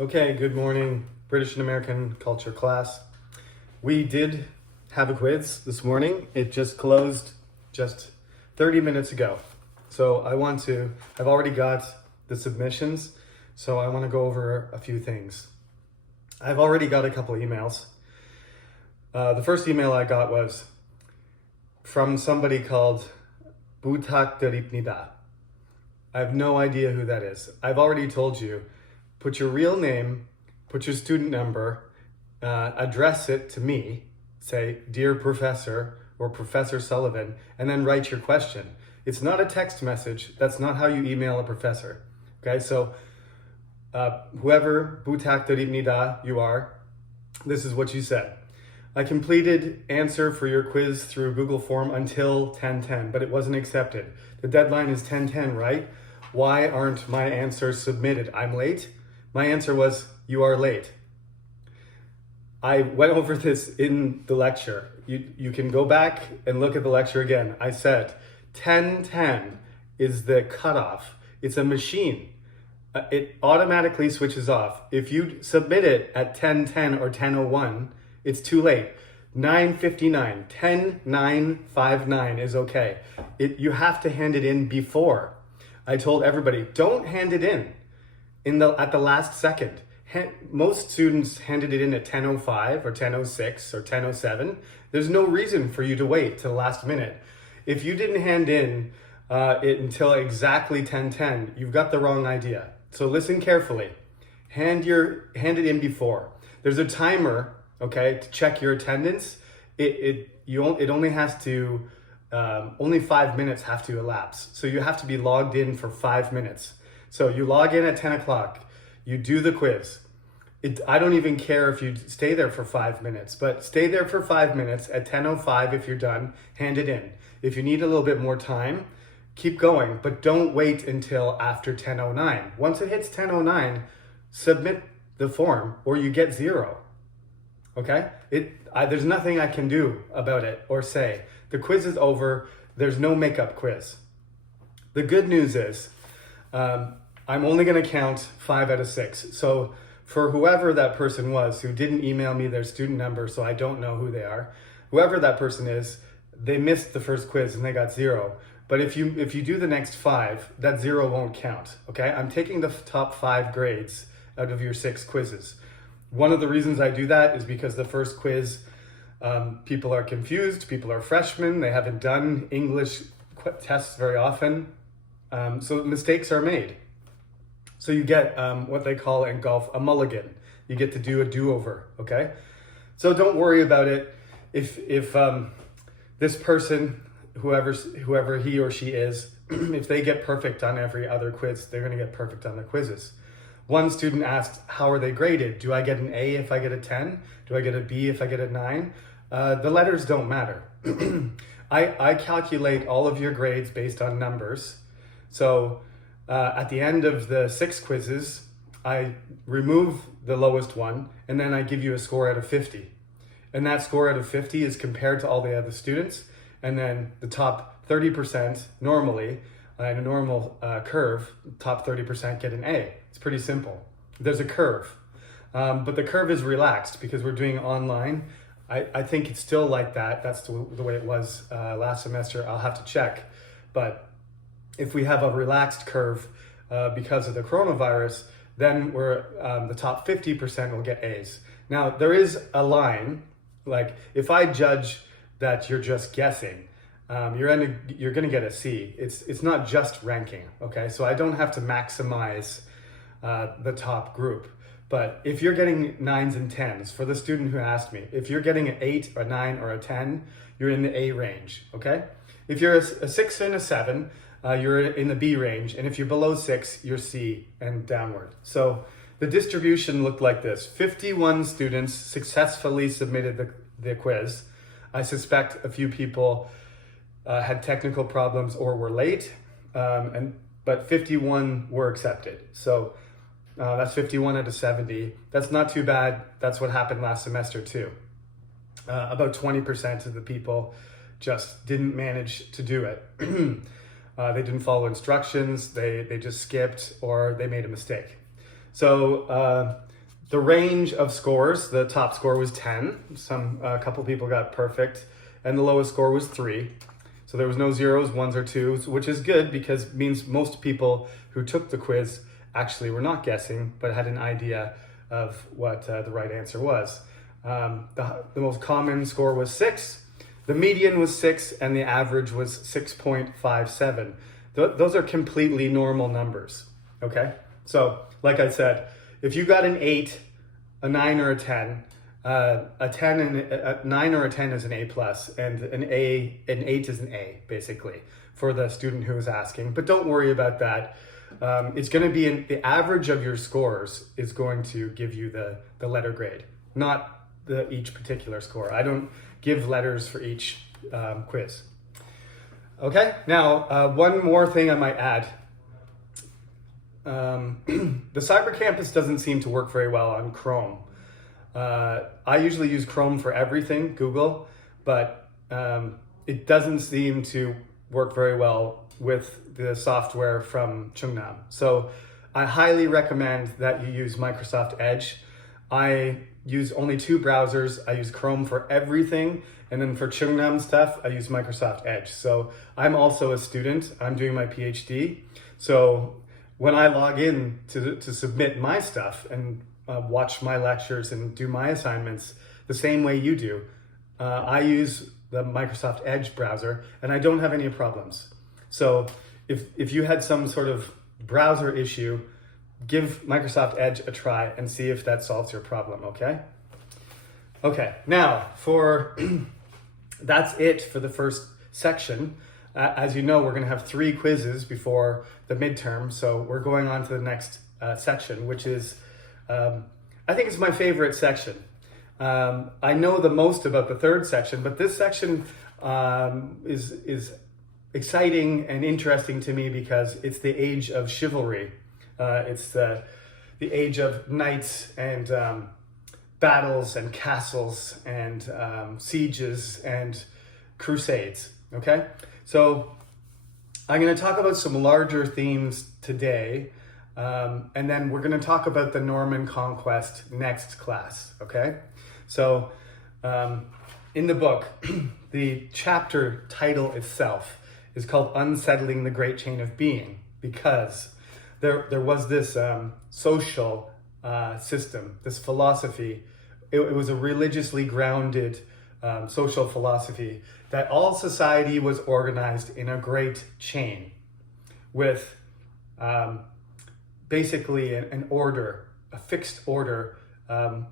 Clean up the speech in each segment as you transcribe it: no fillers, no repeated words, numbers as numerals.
Okay, good morning, British and American culture class. We did have a quiz this morning. It just closed just 30 minutes ago. So I've already got the submissions, so I want to go over a few things. I've already got a couple emails. The first email I got was from somebody called Butak Daripnida. I have no idea who that is. I've already told you, put your real name, put your student number, address it to me, say, Dear Professor or Professor Sullivan, and then write your question. It's not a text message. That's not how you email a professor. Okay, so whoever Butak Daripnida you are, this is what you said. I completed answer for your quiz through Google Form until 10:10, but it wasn't accepted. The deadline is 10:10, right? Why aren't my answers submitted? I'm late? My answer was, you are late. I went over this in the lecture. You can go back and look at the lecture again. I said 10:10 is the cutoff. It's a machine. It automatically switches off. If you submit it at 10:10 or 10:01, it's too late. 9:59, 10:959 is okay. You have to hand it in before. I told everybody, don't hand it in at the last second. Most students handed it in at 10:05 or 10:06 or 10:07. There's no reason for you to wait till the last minute. If you didn't hand in it until exactly 10:10, you've got the wrong idea. So listen carefully. Hand it in before. There's a timer, okay, to check your attendance. Only 5 minutes have to elapse. So you have to be logged in for 5 minutes. So you log in at 10 o'clock, you do the quiz. I don't even care if you stay there for 5 minutes, but stay there for 5 minutes. At 10:05, if you're done, hand it in. If you need a little bit more time, keep going, but don't wait until after 10:09. Once it hits 10:09, submit the form or you get 0. Okay? There's nothing I can do about it or say. The quiz is over. There's no makeup quiz. The good news is, I'm only going to count 5 out of 6. So for whoever that person was who didn't email me their student number, so I don't know who they are, whoever that person is, they missed the first quiz and they got 0. But if you do the next 5, that 0 won't count. Okay? I'm taking the top 5 grades out of your 6 quizzes. One of the reasons I do that is because the first quiz, people are confused, people are freshmen, they haven't done English tests very often, so mistakes are made. So you get what they call in golf a mulligan. You get to do a do-over, okay? So don't worry about it. If this person, whoever he or she is, if they get perfect on every other quiz, they're gonna get perfect on the quizzes. One student asked, how are they graded? Do I get an A if I get a 10? Do I get a B if I get a 9? The letters don't matter. I calculate all of your grades based on numbers. So at the end of the 6 quizzes, I remove the lowest one, and then I give you a score out of 50. And that score out of 50 is compared to all the other students, and then the top 30% normally, in a normal curve, top 30% get an A. It's pretty simple. There's a curve, but the curve is relaxed because we're doing online. I think it's still like that. That's the way it was last semester. I'll have to check. But if we have a relaxed curve because of the coronavirus, then the top 50% will get A's. Now, there is a line, like if I judge that you're just guessing, you're gonna get a C. It's not just ranking, okay? So I don't have to maximize the top group. But if you're getting 9s and 10s, for the student who asked me, if you're getting an 8, a 9, or a 10, you're in the A range, okay? If you're a 6 and a 7, you're in the B range. And if you're below 6, you're C and downward. So the distribution looked like this. 51 students successfully submitted the quiz. I suspect a few people had technical problems or were late, but 51 were accepted. So that's 51 out of 70. That's not too bad. That's what happened last semester too. About 20% of the people just didn't manage to do it. They didn't follow instructions, they just skipped, or they made a mistake. So the range of scores, the top score was 10. A couple people got perfect, and the lowest score was 3. So there was no zeros, ones, or twos, which is good because it means most people who took the quiz actually were not guessing, but had an idea of what the right answer was. The most common score was 6, the median was 6, and the average was 6.57. Those are completely normal numbers, okay? So, like I said, if you got an 8, a 9, or a 10, a 9 or a 10 is an A plus, and an 8 is an A, basically, for the student who is asking. But don't worry about that. It's going to be the average of your scores is going to give you the letter grade, not each particular score. I don't give letters for each quiz. Okay, now one more thing I might add. The Cyber Campus doesn't seem to work very well on Chrome. I usually use Chrome for everything, Google, but it doesn't seem to work very well with the software from Chungnam. So I highly recommend that you use Microsoft Edge. I use only 2 browsers. I use Chrome for everything, and then for Chungnam stuff, I use Microsoft Edge. So I'm also a student. I'm doing my PhD. So when I log in to submit my stuff and watch my lectures and do my assignments the same way you do, I use the Microsoft Edge browser, and I don't have any problems. So if you had some sort of browser issue, give Microsoft Edge a try and see if that solves your problem, okay? Okay, now that's it for the first section. As you know, we're gonna have 3 quizzes before the midterm, so we're going on to the next section, which is, I think it's my favorite section. I know the most about the 3rd section, but this section is exciting and interesting to me because it's the age of chivalry. It's the age of knights and battles and castles and sieges and crusades, okay? So I'm going to talk about some larger themes today, and then we're going to talk about the Norman conquest next class, okay? So in the book, the chapter title itself is called Unsettling the Great Chain of Being, because there was this social system, this philosophy. It was a religiously grounded social philosophy that all society was organized in a great chain with basically an order, a fixed order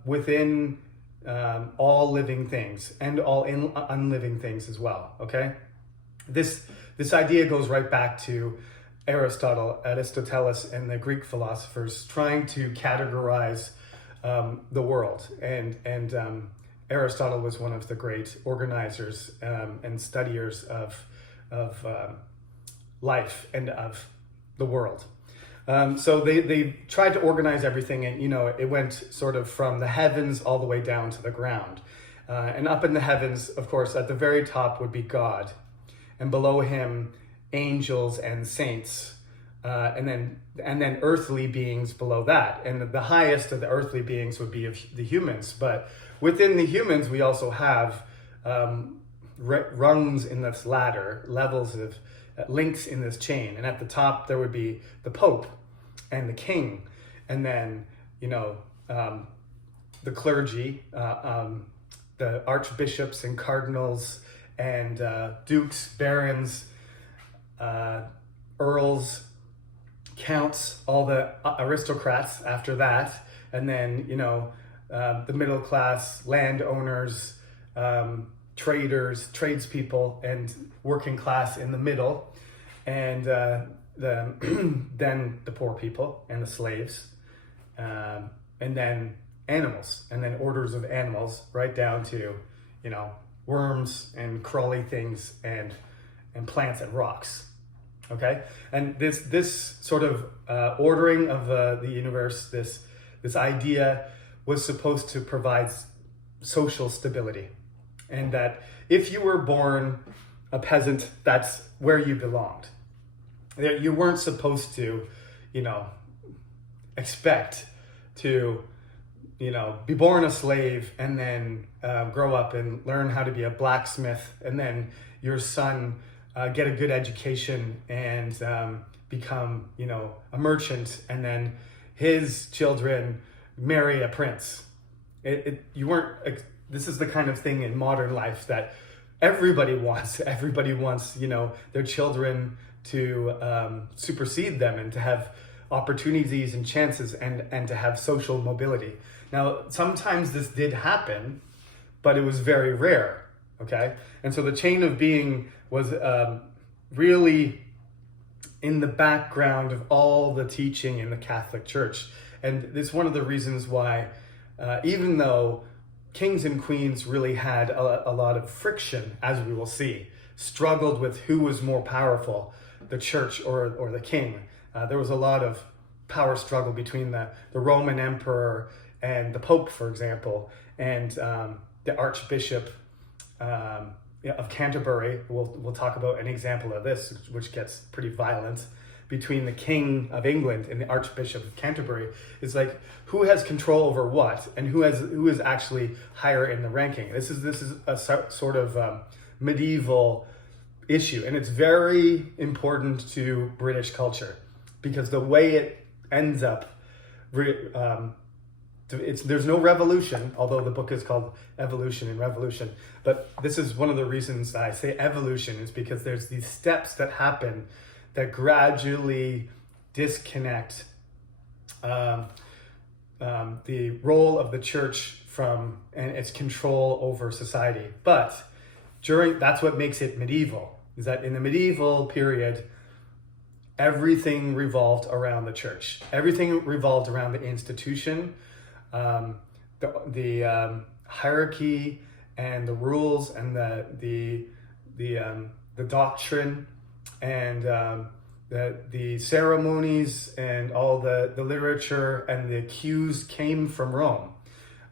within all living things and all unliving things as well, okay? This idea goes right back to Aristoteles and the Greek philosophers trying to categorize the world, and Aristotle was one of the great organizers and studiers of life and of the world. So they tried to organize everything, and it went sort of from the heavens all the way down to the ground. And up in the heavens, of course, at the very top would be God, and below him, angels and saints, and then earthly beings below that. And the highest of the earthly beings would be of the humans. But within the humans, we also have rungs in this ladder, levels of links in this chain. And at the top, there would be the Pope and the King, and then the clergy, the archbishops and cardinals and dukes, barons, earls, counts, all the aristocrats after that, and then the middle class, landowners, traders, tradespeople, and working class in the middle, and then the poor people and the slaves, and then animals, and then orders of animals, right down to worms and crawly things and plants and rocks. Okay, and this sort of ordering of the universe, this idea was supposed to provide social stability, and that if you were born a peasant, that's where you belonged. You weren't supposed to, expect to, be born a slave and then grow up and learn how to be a blacksmith, and then your son get a good education and become, a merchant, and then his children marry a prince. You weren't. This is the kind of thing in modern life that everybody wants. Everybody wants, their children to supersede them and to have opportunities and chances and to have social mobility. Now, sometimes this did happen, but it was very rare, okay? And so the chain of being was really in the background of all the teaching in the Catholic Church. And this is one of the reasons why, even though kings and queens really had a lot of friction, as we will see, struggled with who was more powerful, the church or the king. There was a lot of power struggle between the Roman emperor and the Pope, for example, and the Archbishop of Canterbury. We'll talk about an example of this, which gets pretty violent, between the King of England and the Archbishop of Canterbury. It's like, who has control over what, and who is actually higher in the ranking. This is a sort of medieval issue, and it's very important to British culture, because the way it ends up, there's no revolution, although the book is called Evolution and Revolution. But this is one of the reasons I say evolution, is because there's these steps that happen that gradually disconnect the role of the church from and its control over society. But that's what makes it medieval, is that in the medieval period, everything revolved around the church. Everything revolved around the institution, the hierarchy and the rules and the doctrine and the ceremonies and all the literature and the cues came from Rome.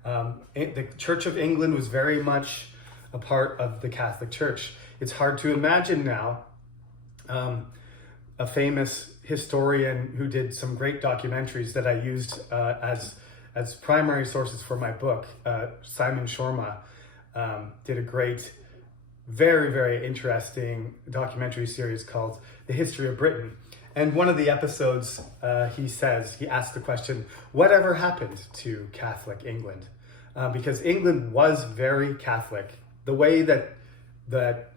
The Church of England was very much a part of the Catholic Church. It's hard to imagine now. A famous historian who did some great documentaries that I used as primary sources for my book, Simon Shorma, did a great, very, very interesting documentary series called The History of Britain. And one of the episodes, he asked the question, whatever happened to Catholic England? Because England was very Catholic. The way that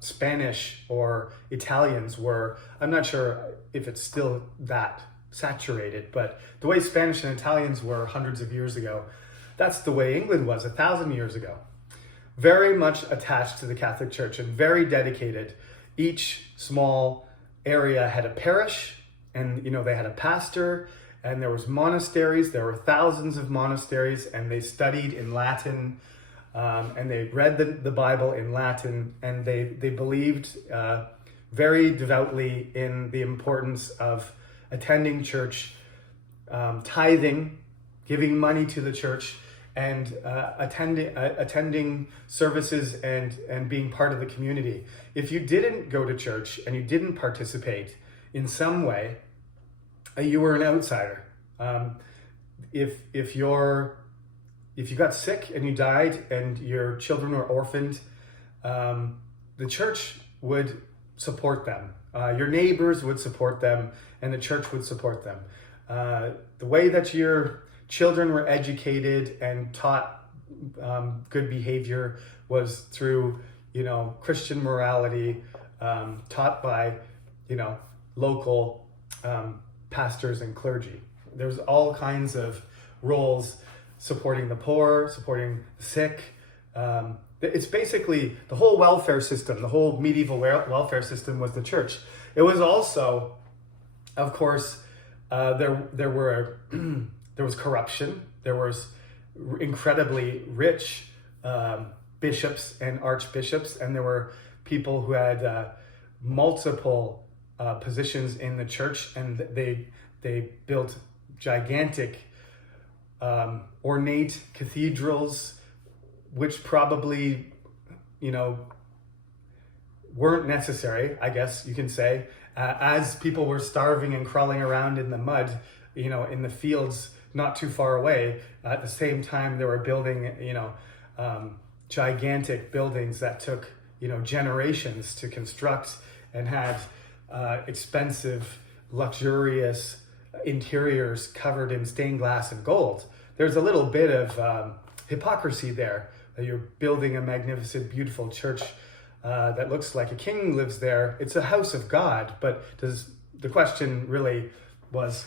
Spanish or Italians were, I'm not sure if it's still that saturated, but the way Spanish and Italians were hundreds of years ago, that's the way England was 1,000 years ago. Very much attached to the Catholic Church and very dedicated. Each small area had a parish, and they had a pastor, and there was monasteries. There were thousands of monasteries, and they studied in Latin, and they read the Bible in Latin, and they believed very devoutly in the importance of attending church, tithing, giving money to the church, and attending services and being part of the community. If you didn't go to church and you didn't participate in some way, you were an outsider. If you got sick and you died and your children were orphaned, the church would support them. Your neighbors would support them, and the church would support them. The way that your children were educated and taught good behavior was through, Christian morality, taught by, local pastors and clergy. There's all kinds of roles supporting the poor, supporting the sick. It's basically the whole welfare system, the whole medieval welfare system was the church. It was also, of course, there was corruption. There was incredibly rich bishops and archbishops, and there were people who had multiple positions in the church, and they built gigantic, ornate cathedrals, which probably, weren't necessary, I guess you can say. As people were starving and crawling around in the mud, in the fields not too far away. At the same time, they were building, gigantic buildings that took, generations to construct and had expensive, luxurious interiors covered in stained glass and gold. There's a little bit of hypocrisy there. You're building a magnificent, beautiful church that looks like a king lives there. It's a house of God, but the question really was,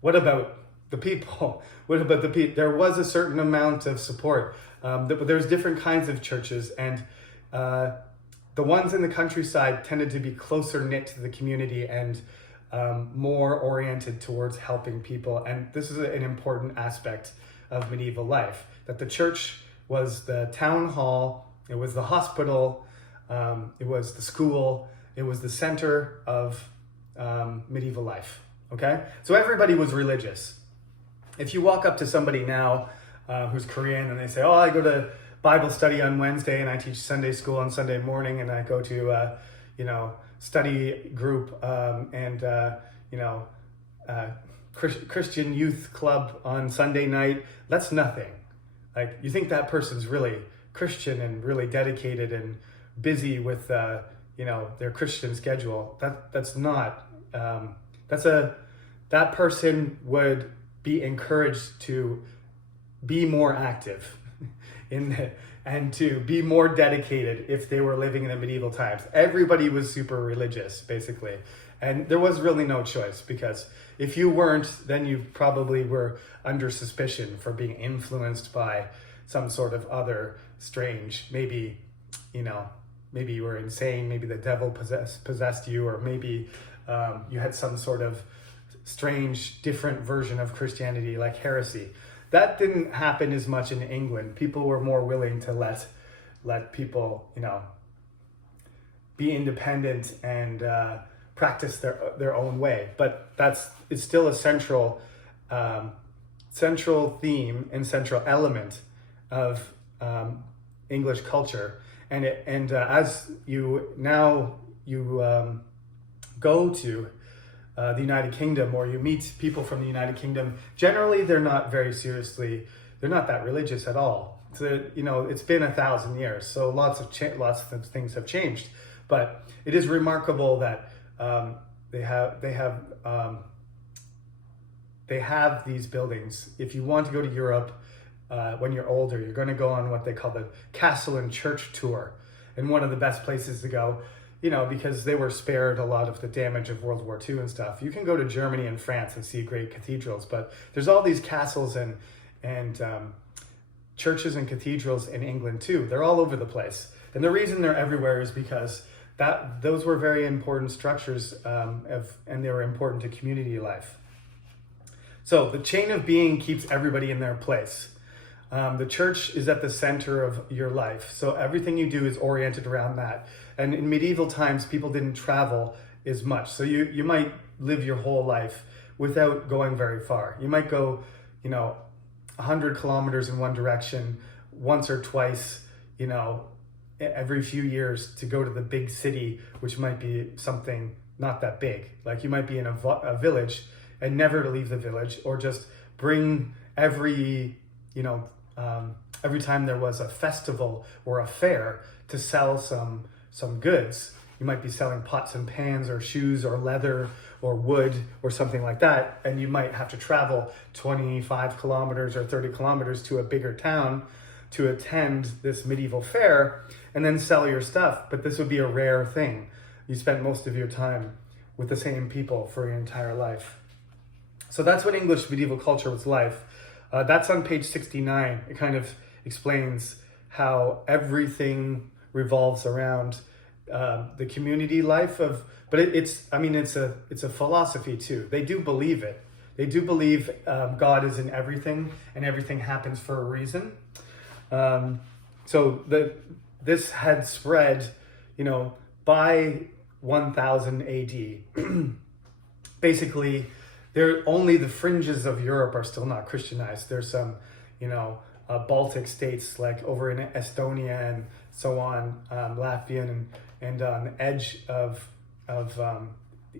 what about the people? What about the people? There was a certain amount of support, but there's different kinds of churches, and the ones in the countryside tended to be closer knit to the community and more oriented towards helping people. And this is an important aspect of medieval life, that the church was the town hall, it was the hospital, it was the school, it was the center of medieval life, okay? So everybody was religious. If you walk up to somebody now who's Korean and they say, I go to Bible study on Wednesday and I teach Sunday school on Sunday morning and I go to, study group and Christian youth club on Sunday night, that's nothing. Like, you think that person's really Christian and really dedicated and busy with, their Christian schedule. That's not, that person would be encouraged to be more active and to be more dedicated if they were living in the medieval times. Everybody was super religious, basically. And there was really no choice, because if you weren't, then you probably were under suspicion for being influenced by some sort of other strange, maybe you were insane, maybe the devil possessed you, or maybe you had some sort of strange, different version of Christianity, like heresy. That didn't happen as much in England. People were more willing to let people, be independent and practice their own way. But it's still a central theme and central element of English culture. And as you go to the United Kingdom, or you meet people from the United Kingdom, generally they're not that religious at all. So, it's been 1,000 years, so lots of things have changed. But it is remarkable that they have these buildings. If you want to go to Europe when you're older, you're going to go on what they call the castle and church tour, and one of the best places to go, because they were spared a lot of the damage of World War II and stuff. You can go to Germany and France and see great cathedrals, but there's all these castles and churches and cathedrals in England too. They're all over the place. And the reason they're everywhere is because those were very important structures and they were important to community life. So the chain of being keeps everybody in their place. The church is at the center of your life. So everything you do is oriented around that. And in medieval times, people didn't travel as much. So you might live your whole life without going very far. You might go, 100 kilometers in one direction once or twice, every few years to go to the big city, which might be something not that big. Like, you might be in a village and never to leave the village, or just bring every time there was a festival or a fair to sell some goods. You might be selling pots and pans or shoes or leather or wood or something like that. And you might have to travel 25 kilometers or 30 kilometers to a bigger town to attend this medieval fair and then sell your stuff. But this would be a rare thing. You spent most of your time with the same people for your entire life. So that's what English medieval culture was like. That's on page 69. It kind of explains how everything revolves around the community life but it's a philosophy too. They do believe it. They do believe God is in everything and everything happens for a reason. This had spread, by 1000 AD. Basically, only the fringes of Europe are still not Christianized. There's some, Baltic states like over in Estonia and so on, Latvia and on the edge of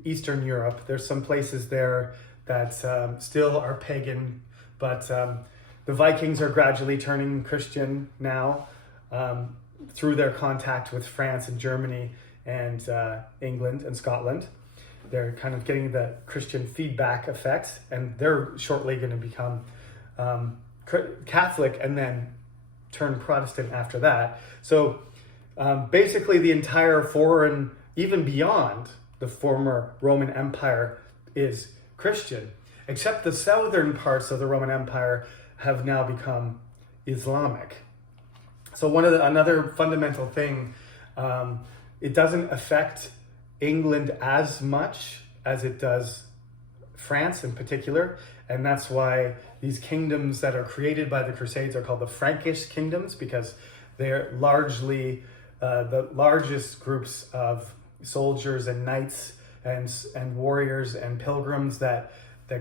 Eastern Europe. There's some places there that still are pagan, but the Vikings are gradually turning Christian now through their contact with France and Germany and England and Scotland. They're kind of getting the Christian feedback effect, and they're shortly going to become Catholic and then turn Protestant after that. So basically the entire foreign, even beyond the former Roman Empire, is Christian, except the southern parts of the Roman Empire have now become Islamic. So another fundamental thing, it doesn't affect England as much as it does France in particular, and that's why these kingdoms that are created by the Crusades are called the Frankish Kingdoms, because they're largely the largest groups of soldiers and knights and warriors and pilgrims that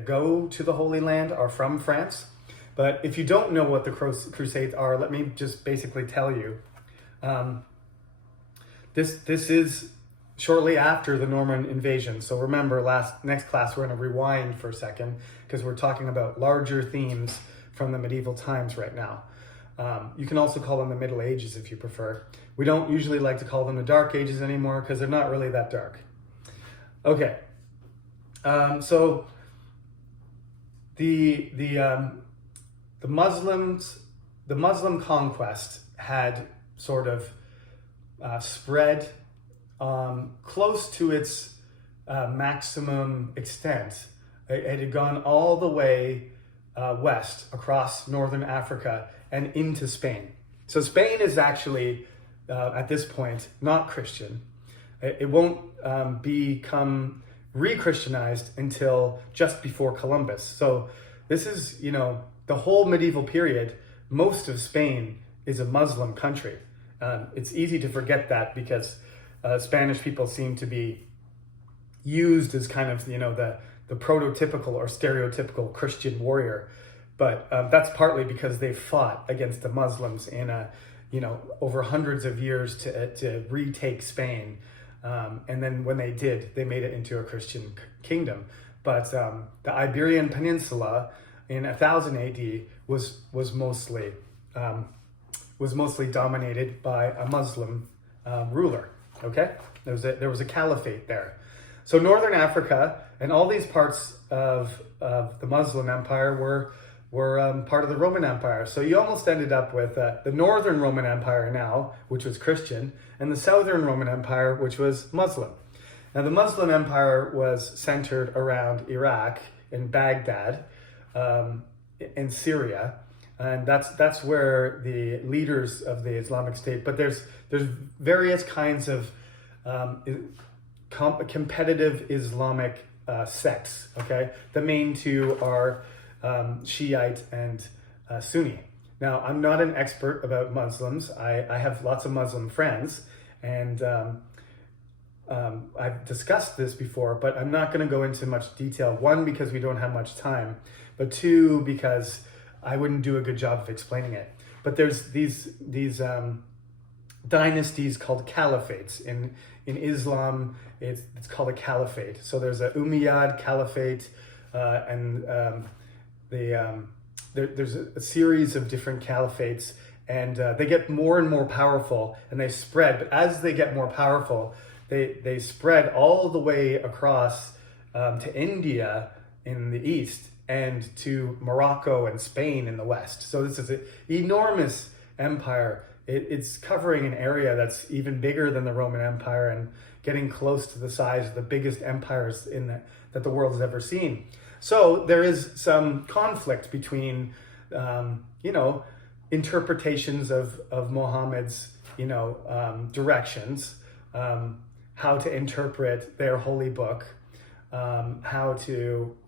go to the Holy Land are from France. But if you don't know what the Crusades are, let me just basically tell you. This is shortly after the Norman invasion. So remember, next class we're going to rewind for a second, because we're talking about larger themes from the medieval times right now. You can also call them the Middle Ages if you prefer. We don't usually like to call them the Dark Ages anymore because they're not really that dark. Okay, so the Muslim conquest had sort of spread close to its maximum extent. It had gone all the way west across northern Africa and into Spain. So Spain is actually at this point not Christian. It won't become re-Christianized until just before Columbus. So this is, the whole medieval period, most of Spain is a Muslim country. It's easy to forget that because Spanish people seem to be used as kind of, the prototypical or stereotypical Christian warrior. But that's partly because they fought against the Muslims in over hundreds of years to retake Spain. And then when they did, they made it into a Christian kingdom. But the Iberian Peninsula in 1000 AD was mostly dominated by a Muslim ruler. Okay, there was a caliphate there. So Northern Africa and all these parts of the Muslim Empire were part of the Roman Empire. So you almost ended up with the Northern Roman Empire now, which was Christian, and the Southern Roman Empire, which was Muslim. Now the Muslim Empire was centered around Iraq and Baghdad in Syria, and that's where the leaders of the Islamic State. But there's various kinds of competitive Islamic sects. Okay, the main two are Shiite and Sunni. Now, I'm not an expert about Muslims. I have lots of Muslim friends, and I've discussed this before, but I'm not going to go into much detail. One, because we don't have much time, but two, because I wouldn't do a good job of explaining it. But there's these dynasties called caliphates. In Islam, it's called a caliphate. So there's a Umayyad caliphate, and there's a series of different caliphates, and they get more and more powerful, and they spread. But as they get more powerful, they spread all the way across to India in the east and to Morocco and Spain in the west. So this is an enormous empire. It's covering an area that's even bigger than the Roman Empire and getting close to the size of the biggest empires that the world has ever seen. So there is some conflict between, interpretations of Muhammad's, directions, how to interpret their holy book,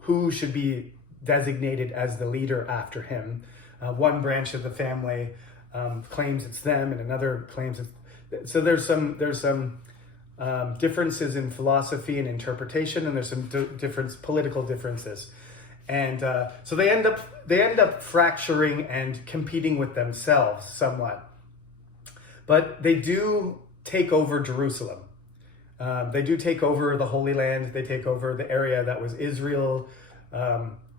who should be designated as the leader after him. One branch of the family claims it's them, and another claims it's. So there's some differences in philosophy and interpretation, and there's some political differences, and so they end up fracturing and competing with themselves somewhat. But they do take over Jerusalem. They do take over the Holy Land. They take over the area that was Israel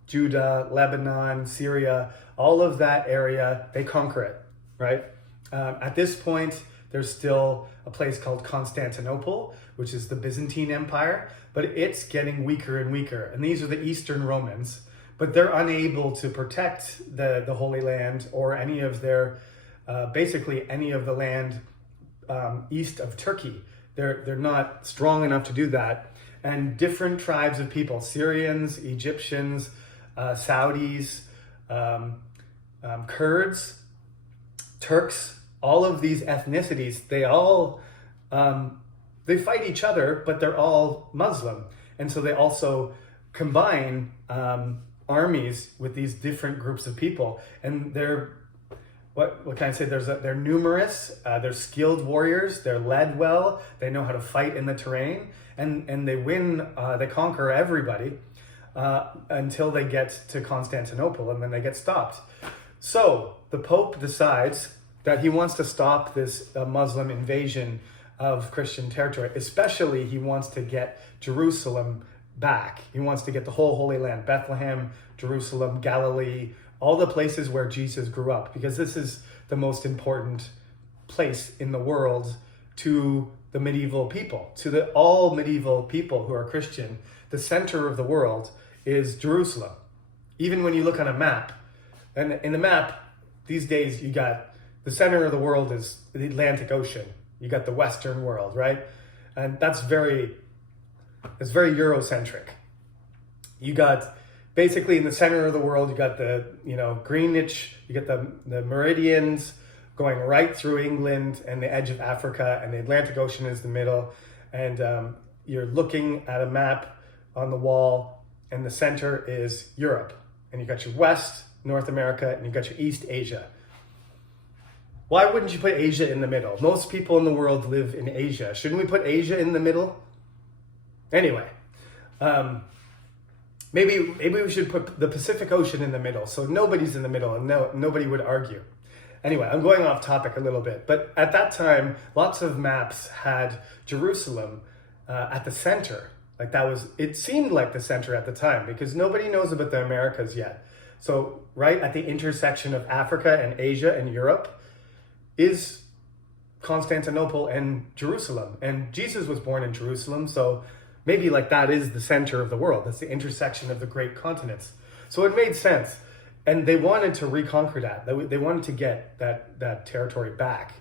Judah, Lebanon, Syria, all of that area, they conquer it, right? At this point, there's still a place called Constantinople, which is the Byzantine Empire, but it's getting weaker and weaker. And these are the Eastern Romans, but they're unable to protect the Holy Land or any of their, basically any of the land east of Turkey. They're not strong enough to do that. And different tribes of people, Syrians, Egyptians, Saudis, Kurds, Turks, all of these ethnicities, they fight each other, but they're all Muslim. And so they also combine armies with these different groups of people. And they're, what can I say? They're numerous, they're skilled warriors, they're led well, they know how to fight in the terrain, and they win, they conquer everybody until they get to Constantinople, and then they get stopped. So the Pope decides that he wants to stop this Muslim invasion of Christian territory. Especially, he wants to get Jerusalem back. He wants to get the whole Holy Land, Bethlehem, Jerusalem, Galilee, all the places where Jesus grew up, because this is the most important place in the world to the medieval people, to all medieval people who are Christian. The center of the world is Jerusalem. Even when you look on a map, and in the map these days, you got the center of the world is the Atlantic Ocean. You got the Western world, right? And it's very Eurocentric. You got basically in the center of the world, you got the, Greenwich, you got the meridians going right through England and the edge of Africa, and the Atlantic Ocean is the middle. And you're looking at a map on the wall, and the center is Europe. And you got your West, North America, and you got your East Asia. Why wouldn't you put Asia in the middle? Most people in the world live in Asia. Shouldn't we put Asia in the middle? Anyway, maybe we should put the Pacific Ocean in the middle, so nobody's in the middle and nobody would argue. Anyway, I'm going off topic a little bit, but at that time, lots of maps had Jerusalem at the center. It seemed like the center at the time, because nobody knows about the Americas yet. So right at the intersection of Africa and Asia and Europe is Constantinople and Jerusalem. And Jesus was born in Jerusalem, so maybe that is the center of the world. That's the intersection of the great continents. So it made sense. And they wanted to reconquer that. They wanted to get that territory back.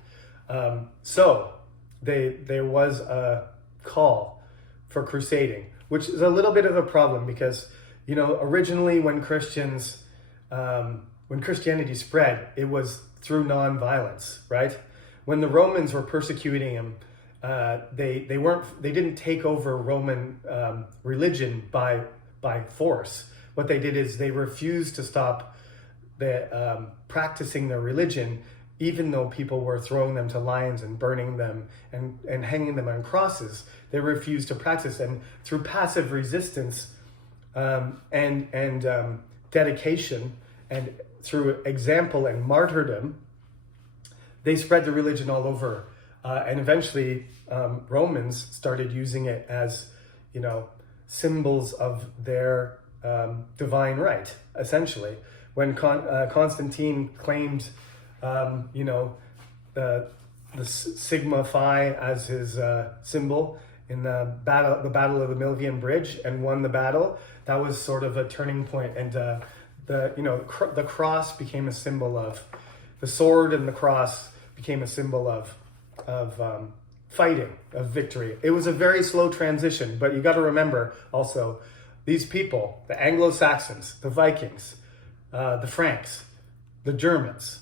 So there was a call for crusading, which is a little bit of a problem because, originally when Christianity spread, it was through non-violence, right? When the Romans were persecuting him, they didn't take over Roman religion by force. What they did is they refused to stop practicing their religion, even though people were throwing them to lions and burning them and hanging them on crosses. They refused to practice, and through passive resistance and dedication, and through example and martyrdom, they spread the religion all over. And eventually, Romans started using it as, symbols of their divine right, essentially. When Constantine claimed, the Sigma Phi as his symbol in the battle of the Milvian Bridge, and won the battle, that was sort of a turning point. And the cross became a symbol of the sword, and the cross became a symbol of fighting, of victory. It was a very slow transition, but you got to remember also these people, the Anglo-Saxons, the Vikings, the Franks, the Germans,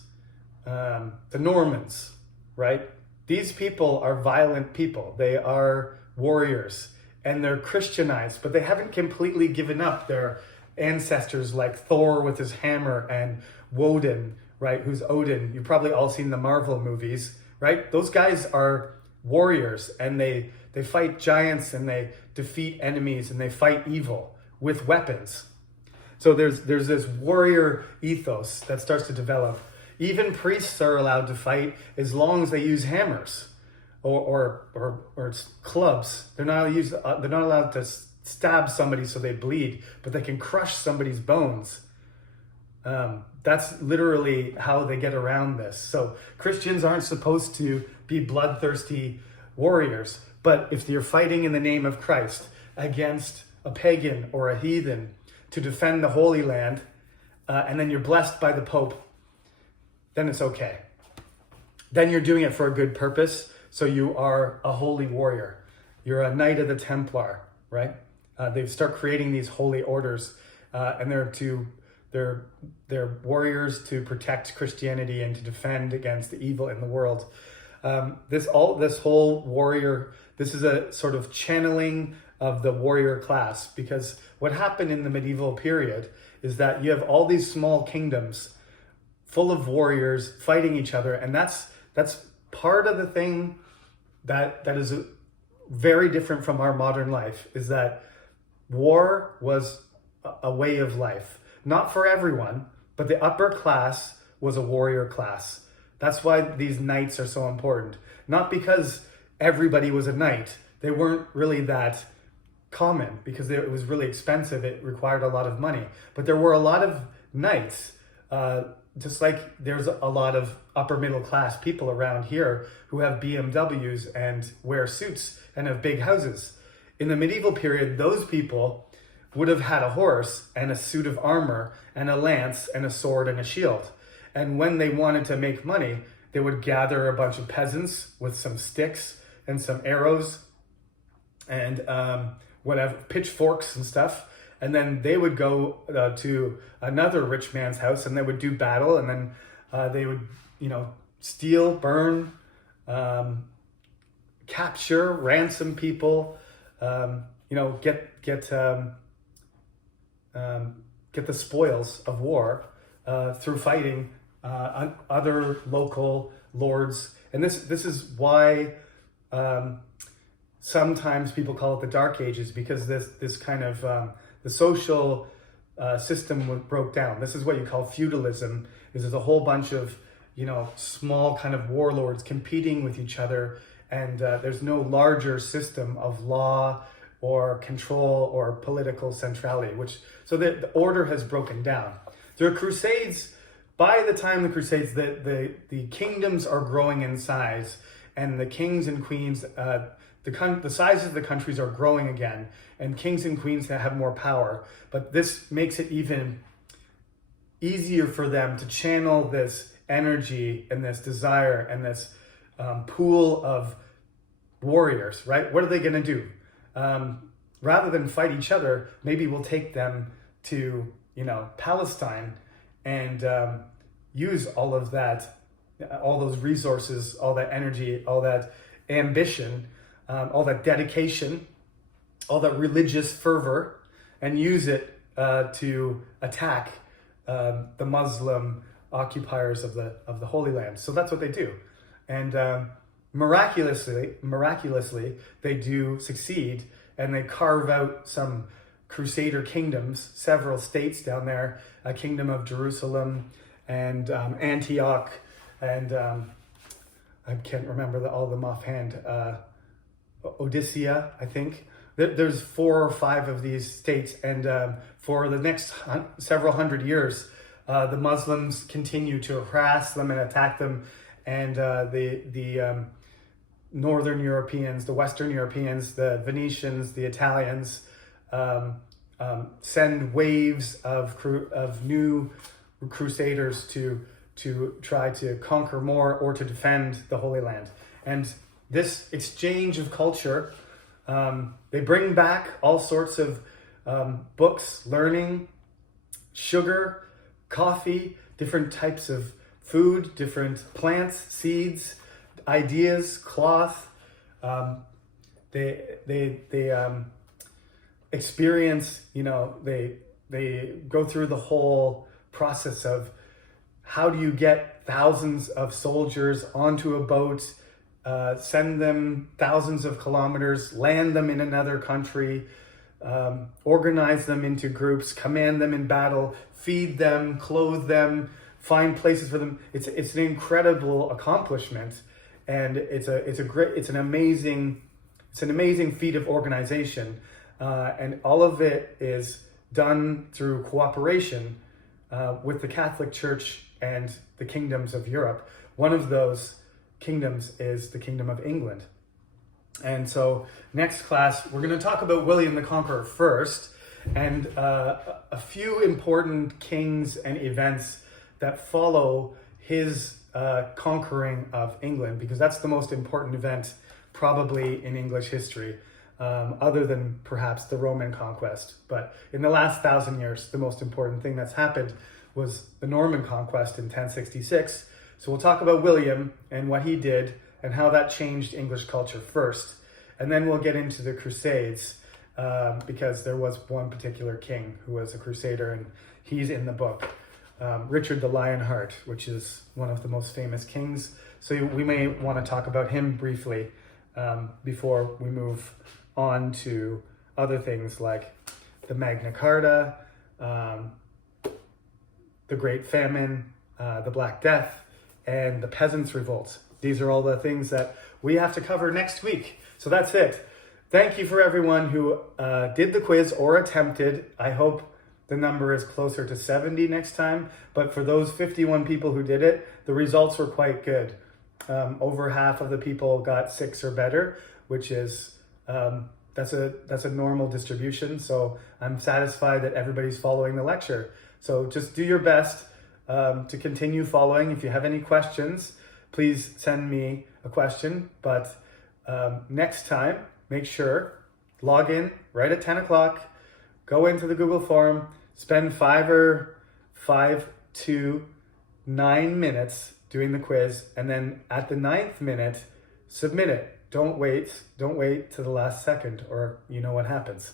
the Normans, right? These people are violent people. They are warriors, and they're Christianized, but they haven't completely given up their ancestors like Thor with his hammer and Woden, right? Who's Odin. You've probably all seen the Marvel movies, right? Those guys are warriors, and they fight giants, and they defeat enemies, and they fight evil with weapons. So there's this warrior ethos that starts to develop. Even priests are allowed to fight as long as they use hammers or clubs. They're not allowed to stab somebody so they bleed, but they can crush somebody's bones. That's literally how they get around this. So Christians aren't supposed to be bloodthirsty warriors, but if you're fighting in the name of Christ against a pagan or a heathen to defend the Holy Land, and then you're blessed by the Pope, then it's okay. Then you're doing it for a good purpose. So you are a holy warrior. You're a Knight of the Templar, right? They start creating these holy orders, and they're warriors to protect Christianity and to defend against the evil in the world. This whole warrior, this is a sort of channeling of the warrior class, because what happened in the medieval period is that you have all these small kingdoms full of warriors fighting each other, and that's part of the thing that is very different from our modern life, is that war was a way of life. Not for everyone, but the upper class was a warrior class. That's why these knights are so important. Not because everybody was a knight. They weren't really that common because it was really expensive. It required a lot of money. But there were a lot of knights, just like there's a lot of upper middle class people around here who have BMWs and wear suits and have big houses. In the medieval period, those people would have had a horse and a suit of armor and a lance and a sword and a shield. And when they wanted to make money, they would gather a bunch of peasants with some sticks and some arrows and whatever, pitchforks and stuff. And then they would go to another rich man's house and they would do battle. And then they would, steal, burn, capture, ransom people, get the spoils of war through fighting other local lords. And this is why sometimes people call it the Dark Ages, because this kind of the social system broke down. This is what you call feudalism. There's a whole bunch of small kind of warlords competing with each other, and there's no larger system of law or control or political centrality, so the order has broken down. There are crusades. By the time of the crusades, the kingdoms are growing in size, and the kings and queens, the sizes of the countries are growing again, and kings and queens have more power. But this makes it even easier for them to channel this energy and this desire and this pool of warriors, right? What are they going to do? Rather than fight each other, maybe we'll take them to, Palestine and use all of that, all those resources, all that energy, all that ambition, all that dedication, all that religious fervor, and use it to attack the Muslim occupiers of the Holy Land. So that's what they do. And miraculously, they do succeed, and they carve out some Crusader kingdoms, several states down there, a kingdom of Jerusalem and Antioch, and I can't remember all of them offhand, Odyssia, I think. There's 4 or 5 of these states, and for the next several hundred years, the Muslims continue to harass them and attack them, and the Northern Europeans, the Western Europeans, the Venetians, the Italians send waves of new crusaders to try to conquer more or to defend the Holy Land. And this exchange of culture, they bring back all sorts of books, learning, sugar, coffee, different types of food, different plants, seeds, ideas, cloth. They experience, they go through the whole process of how do you get thousands of soldiers onto a boat, send them thousands of kilometers, land them in another country, organize them into groups, command them in battle, feed them, clothe them, find places for them. It's an incredible accomplishment, and it's an amazing feat of organization. and all of it is done through cooperation with the Catholic Church and the kingdoms of Europe. One of those kingdoms is the Kingdom of England. And so next class, we're going to talk about William the Conqueror first, and a few important kings and events that follow his conquering of England, because that's the most important event probably in English history, other than perhaps the Roman conquest. But in the last 1,000 years, the most important thing that's happened was the Norman conquest in 1066. So we'll talk about William and what he did and how that changed English culture first. And then we'll get into the Crusades, because there was one particular king who was a crusader, and he's in the book, Richard the Lionheart, which is one of the most famous kings. So we may want to talk about him briefly before we move on to other things like the Magna Carta, the Great Famine, the Black Death, and the Peasants' Revolt. These are all the things that we have to cover next week. So that's it. Thank you for everyone who did the quiz or attempted. I hope the number is closer to 70 next time. But for those 51 people who did it, the results were quite good. Over half of the people got 6 or better, which is that's a normal distribution. So I'm satisfied that everybody's following the lecture. So just do your best to continue following. If you have any questions, please send me a question. But next time, make sure, log in right at 10 o'clock, go into the Google form, spend 5 to 9 minutes doing the quiz, and then at the 9th minute, submit it. Don't wait to the last second, or you know what happens.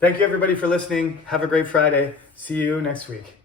Thank you everybody for listening. Have a great Friday. See you next week.